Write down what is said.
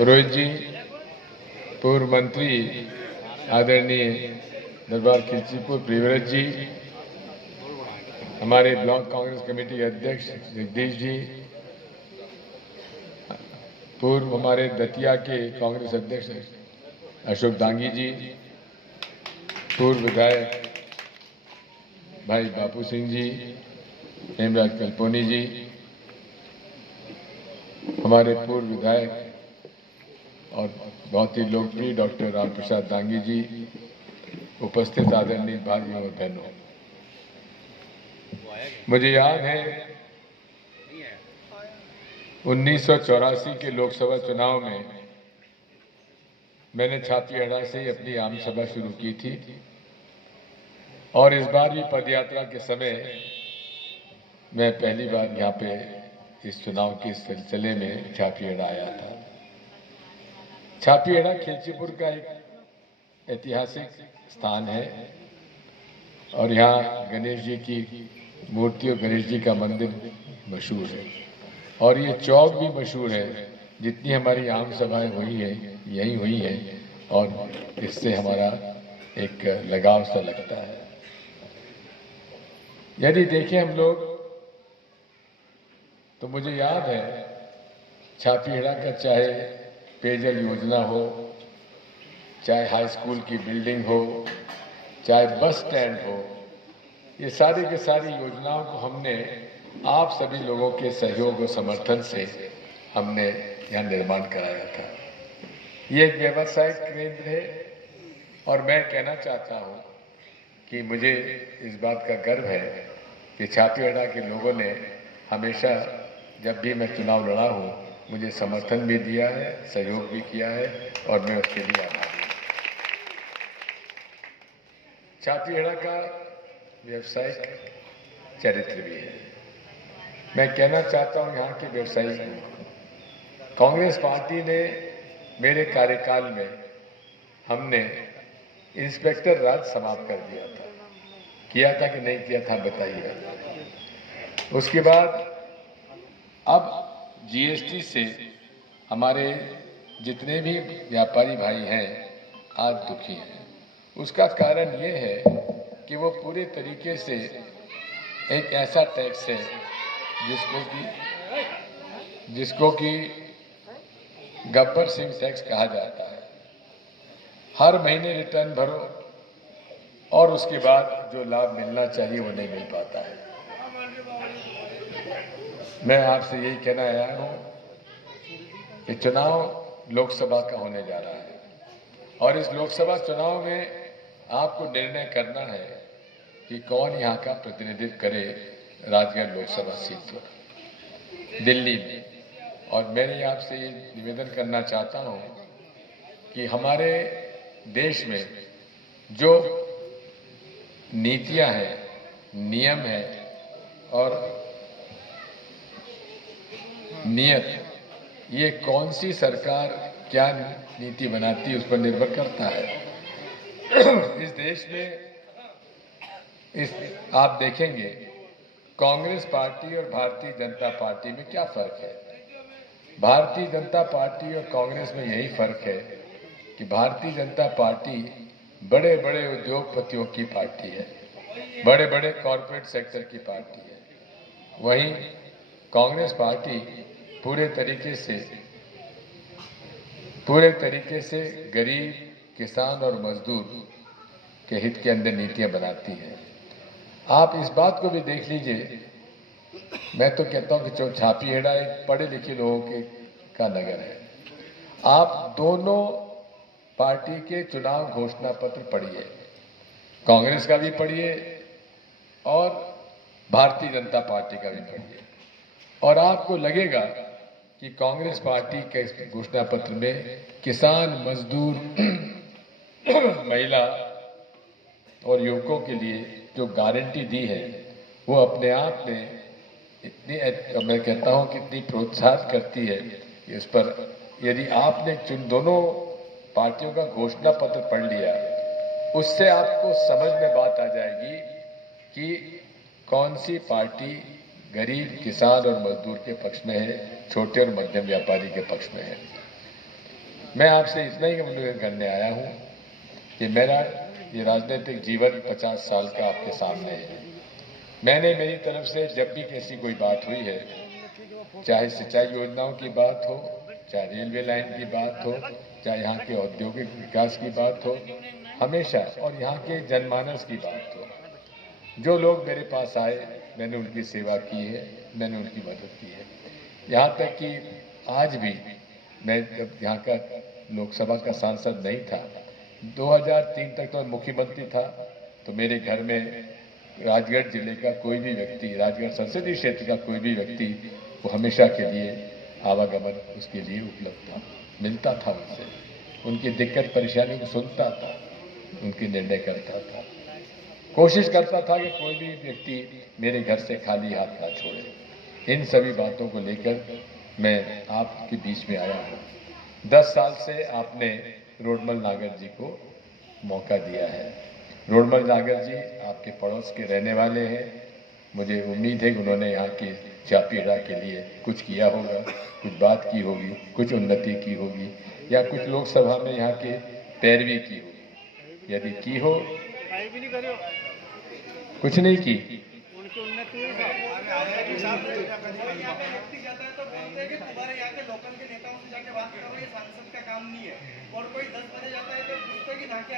रोहित जी, पूर्व मंत्री आदरणीय दरबार खिलचीपुर प्रियव्रत जी, हमारे ब्लॉक कांग्रेस कमेटी के अध्यक्ष जगदीश जी, पूर्व हमारे दतिया के कांग्रेस अध्यक्ष अशोक दांगी जी, पूर्व विधायक भाई बापू सिंह जी, हेमराज कल्पोनी जी, हमारे पूर्व विधायक और बहुत ही लोकप्रिय डॉक्टर राम प्रसाद दांगी जी, उपस्थित आदरणीय भाइयों और बहनों, मुझे याद है 1984 के लोकसभा चुनाव में मैंने छातीहड़ा से अपनी आम सभा शुरू की थी और इस बार भी पदयात्रा के समय मैं पहली बार यहाँ पे इस चुनाव के सिलसिले में छातीहड़ा आया था। छातीहड़ा खिलचीपुर का एक ऐतिहासिक स्थान है और यहाँ गणेश जी की मूर्ति और गणेश जी का मंदिर मशहूर है और ये चौक भी मशहूर है। जितनी हमारी आम सभाएं हुई हैं यही हुई हैं और इससे हमारा एक लगाव सा लगता है। यदि देखें हम लोग तो मुझे याद है छातीहड़ा का चाहे पेयजल योजना हो, चाहे हाई स्कूल की बिल्डिंग हो, चाहे बस स्टैंड हो, ये सारी की सारी योजनाओं को हमने आप सभी लोगों के सहयोग और समर्थन से हमने यहाँ निर्माण कराया था। ये एक व्यावसायिक केंद्र है और मैं कहना चाहता हूँ कि मुझे इस बात का गर्व है कि छातीहड़ा के लोगों ने हमेशा जब भी मैं चुनाव लड़ा हूँ मुझे समर्थन भी दिया है, सहयोग भी किया है और मैं उसके लिए आभारी हूँ। छातीहड़ा का व्यवसायिक चरित्र भी है। मैं कहना चाहता हूँ यहाँ के व्यवसायी कांग्रेस पार्टी ने मेरे कार्यकाल में हमने इंस्पेक्टर राज समाप्त कर दिया था। किया था कि नहीं किया था बताइए। उसके बाद अब जीएसटी से हमारे जितने भी व्यापारी भाई हैं आज दुखी हैं। उसका कारण ये है कि वो पूरे तरीके से एक ऐसा टैक्स है जिसको कि गब्बर सिंह टैक्स कहा जाता है। हर महीने रिटर्न भरो और उसके बाद जो लाभ मिलना चाहिए वो नहीं मिल पाता है। मैं आपसे यही कहना आया हूं कि चुनाव लोकसभा का होने जा रहा है और इस लोकसभा चुनाव में आपको निर्णय करना है कि कौन यहाँ का प्रतिनिधित्व करे राजगढ़ लोकसभा सीट पर दिल्ली में। और मैंने आपसे ये निवेदन करना चाहता हूँ कि हमारे देश में जो नीतियाँ हैं, नियम है और नियत, ये कौन सी सरकार क्या नीति बनाती है उस पर निर्भर करता है। इस देश में आप देखेंगे कांग्रेस पार्टी और भारतीय जनता पार्टी में क्या फर्क है। भारतीय जनता पार्टी और कांग्रेस में यही फर्क है कि भारतीय जनता पार्टी बड़े बड़े उद्योगपतियों की पार्टी है, बड़े बड़े कॉरपोरेट सेक्टर की पार्टी है। वहीं कांग्रेस पार्टी पूरे तरीके से गरीब, किसान और मजदूर के हित के अंदर नीतियां बनाती है। आप इस बात को भी देख लीजिए। मैं तो कहता हूं कि छातीहड़ा एक पढ़े लिखे लोगों का नगर है। आप दोनों पार्टी के चुनाव घोषणा पत्र पढ़िए, कांग्रेस का भी पढ़िए और भारतीय जनता पार्टी का भी पढ़िए और आपको लगेगा कि कांग्रेस पार्टी के घोषणा पत्र में किसान, मजदूर, महिला और युवकों के लिए जो गारंटी दी है वो अपने आप में इतनी, मैं कहता हूं कि इतनी प्रोत्साहित करती है कि इस पर यदि आपने दोनों पार्टियों का घोषणा पत्र पढ़ लिया उससे आपको समझ में बात आ जाएगी कि कौन सी पार्टी गरीब, किसान और मजदूर के पक्ष में है, छोटे और मध्यम व्यापारी के पक्ष में है। मैं आपसे इतना ही निवेदन करने आया हूँ कि मेरा ये राजनीतिक जीवन 50 साल का आपके सामने है। मैंने मेरी तरफ से जब भी कैसी कोई बात हुई है, चाहे सिंचाई योजनाओं की बात हो, चाहे रेलवे लाइन की बात हो, चाहे यहाँ के औद्योगिक विकास की बात हो, हमेशा, और यहाँ के जनमानस की बात हो, जो लोग मेरे पास आए मैंने उनकी सेवा की है, मैंने उनकी मदद की है। यहाँ तक कि आज भी मैं जब यहाँ का लोकसभा का सांसद नहीं था, 2003 तक तो मुख्यमंत्री था, तो मेरे घर में राजगढ़ जिले का कोई भी व्यक्ति, राजगढ़ संसदीय क्षेत्र का कोई भी व्यक्ति, वो हमेशा के लिए आवागमन उसके लिए उपलब्ध था, मिलता था उनसे, उनकी दिक्कत परेशानी को सुनता था, उनके निर्णय करता था, कोशिश करता था कि कोई भी व्यक्ति मेरे घर से खाली हाथ ना छोड़े। इन सभी बातों को लेकर मैं आपके बीच में आया हूँ। 10 साल से आपने रोडमल नागर जी को मौका दिया है। रोडमल नागर जी आपके पड़ोस के रहने वाले हैं। मुझे उम्मीद है कि उन्होंने यहाँ की चापीड़ा के लिए कुछ किया होगा, कुछ बात की होगी, कुछ उन्नति की होगी, या कुछ लोकसभा में यहाँ की पैरवी की होगी। यदि की हो, कुछ नहीं की, लोकल के नेताओं से जाके बात करो, ये सांसद का काम नहीं है। और कोई 10 बजे जाता है तो पूछते कि